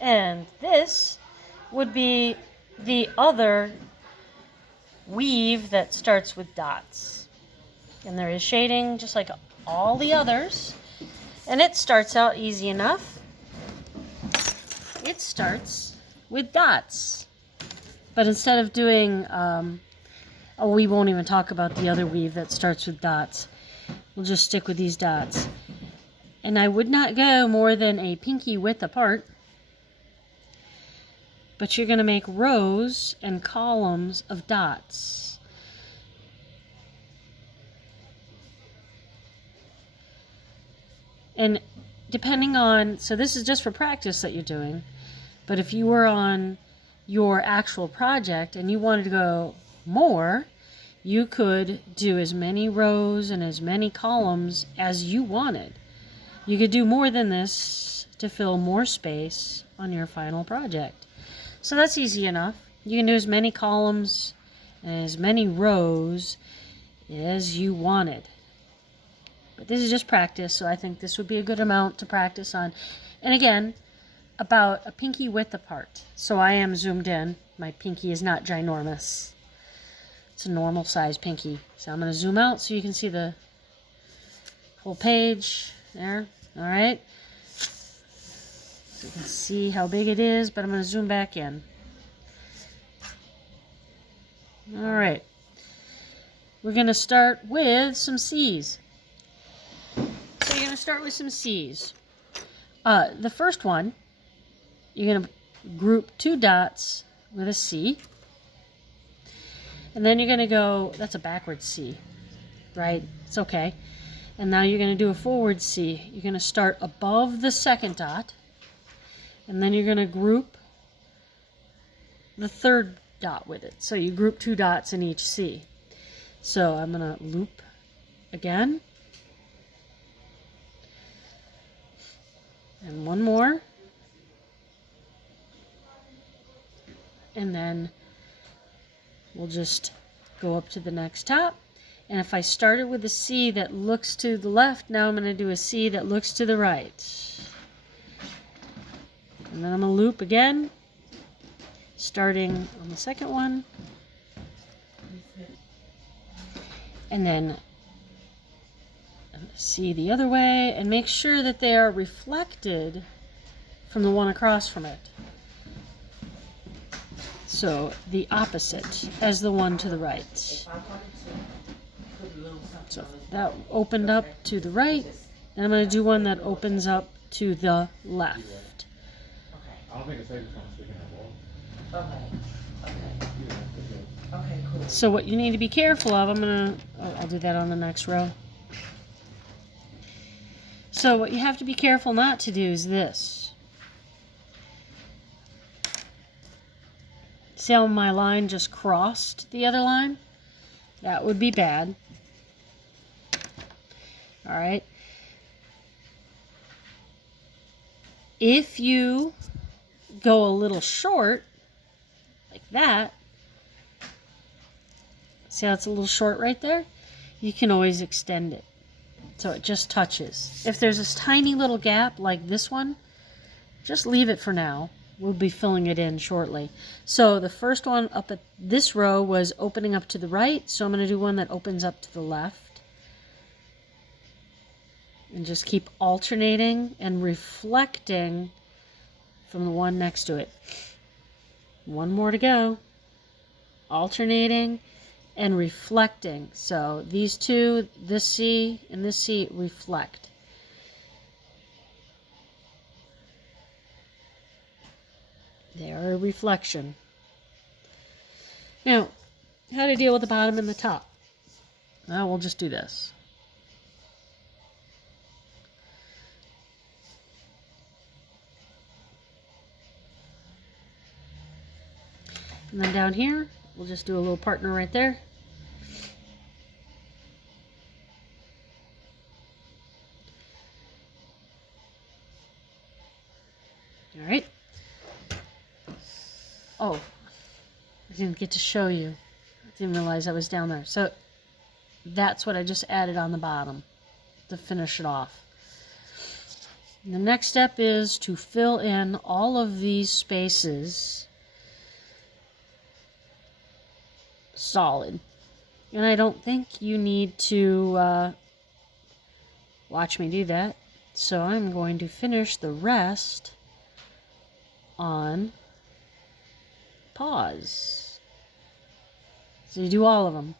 And this would be the other weave that starts with dots. And there is shading just like all the others. And it starts out easy enough. It starts with dots. But instead of doing, we won't even talk about the other weave that starts with dots. We'll just stick with these dots. And I would not go more than a pinky width apart. But you're going to make rows and columns of dots. And depending on, so this is just for practice that you're doing, but if you were on your actual project and you wanted to go more, you could do as many rows and as many columns as you wanted. You could do more than this to fill more space on your final project. So that's easy enough. You can do as many columns and as many rows as you wanted. But this is just practice, so I think this would be a good amount to practice on. And again, about a pinky width apart. So I am zoomed in. My pinky is not ginormous. It's a normal size pinky. So I'm going to zoom out so you can see the whole page there. All right. So you can see how big it is, but I'm going to zoom back in. All right. We're going to start with some C's. So you're going to start with some C's. The first one, you're going to group 2 dots with a C. And then you're going to go, that's a backwards C, right? It's okay. And now you're going to do a forward C. You're going to start above the second dot. And then you're going to group the third dot with it. So you group 2 dots in each C. So I'm going to loop again. And one more. And then we'll just go up to the next top. And if I started with a C that looks to the left, now I'm going to do a C that looks to the right. And then I'm going to loop again, starting on the second one. And then C the other way, and make sure that they are reflected from the one across from it. So the opposite as the one to the right. So that opened up to the right, and I'm going to do one that opens up to the left. I don't think it's safe to stick in that wall. Okay, cool. So what you need to be careful of, I'll do that on the next row. So what you have to be careful not to do is this. See how my line just crossed the other line? That would be bad. All right. If you go a little short, like that, see how it's a little short right there? You can always extend it so it just touches. If there's this tiny little gap like this one, just leave it for now. We'll be filling it in shortly. So the first one up at this row was opening up to the right, so I'm going to do one that opens up to the left. And just keep alternating and reflecting from the one next to it. One more to go. Alternating and reflecting. So these two, this C and this C, reflect. They are a reflection. Now, how to deal with the bottom and the top? Well, we'll just do this. And then down here, we'll just do a little partner right there. All right. Oh, I didn't get to show you. I didn't realize I was down there. So that's what I just added on the bottom to finish it off. The next step is to fill in all of these spaces solid. And I don't think you need to watch me do that. So I'm going to finish the rest on pause. So you do all of them.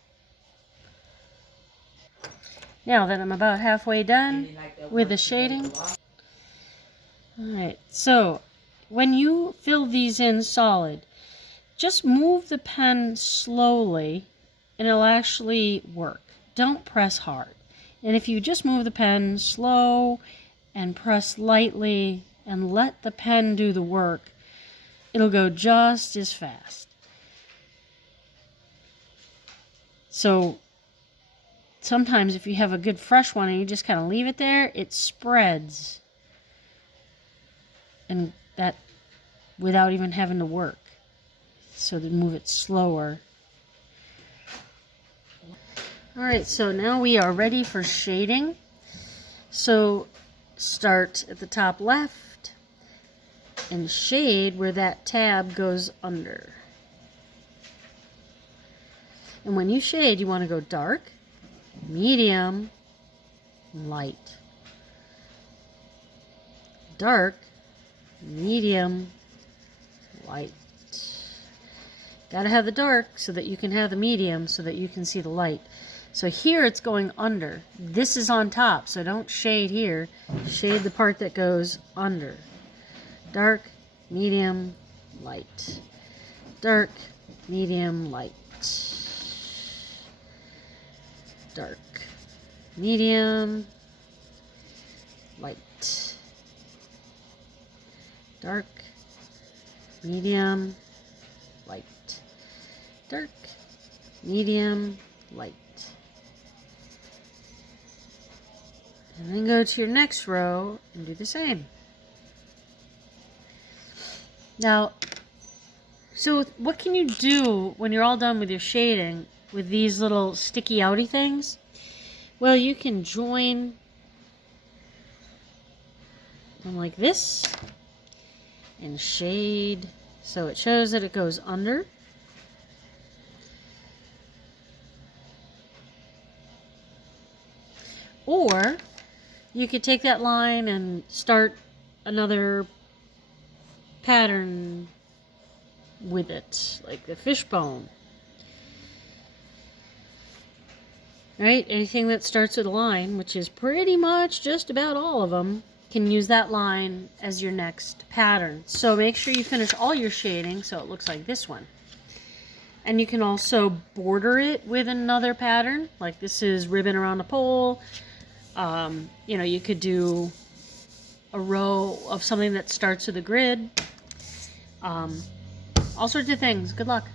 Now that I'm about halfway done with the shading. Alright, so when you fill these in solid, just move the pen slowly and it'll actually work. Don't press hard. And if you just move the pen slow and press lightly and let the pen do the work, it'll go just as fast. So sometimes if you have a good fresh one and you just kind of leave it there, it spreads. And that without even having to work. So to move it slower. Alright, so now we are ready for shading. So start at the top left and shade where that tab goes under. And when you shade, you want to go dark, medium, light. Dark, medium, light. Gotta have the dark so that you can have the medium so that you can see the light. So here it's going under. This is on top, so don't shade here. Shade the part that goes under. Dark, medium, light. Dark, medium, light. Dark, medium, light. Dark, medium, light. Dark, medium, light. And then go to your next row and do the same. Now, so what can you do when you're all done with your shading with these little sticky outy things? Well, you can join them like this and shade so it shows that it goes under. Or you could take that line and start another pattern with it, like the fishbone. Right? Anything that starts with a line, which is pretty much just about all of them, can use that line as your next pattern. So make sure you finish all your shading so it looks like this one. And you can also border it with another pattern, like this is ribbon around a pole. You know, you could do a row of something that starts with a grid. All sorts of things. Good luck.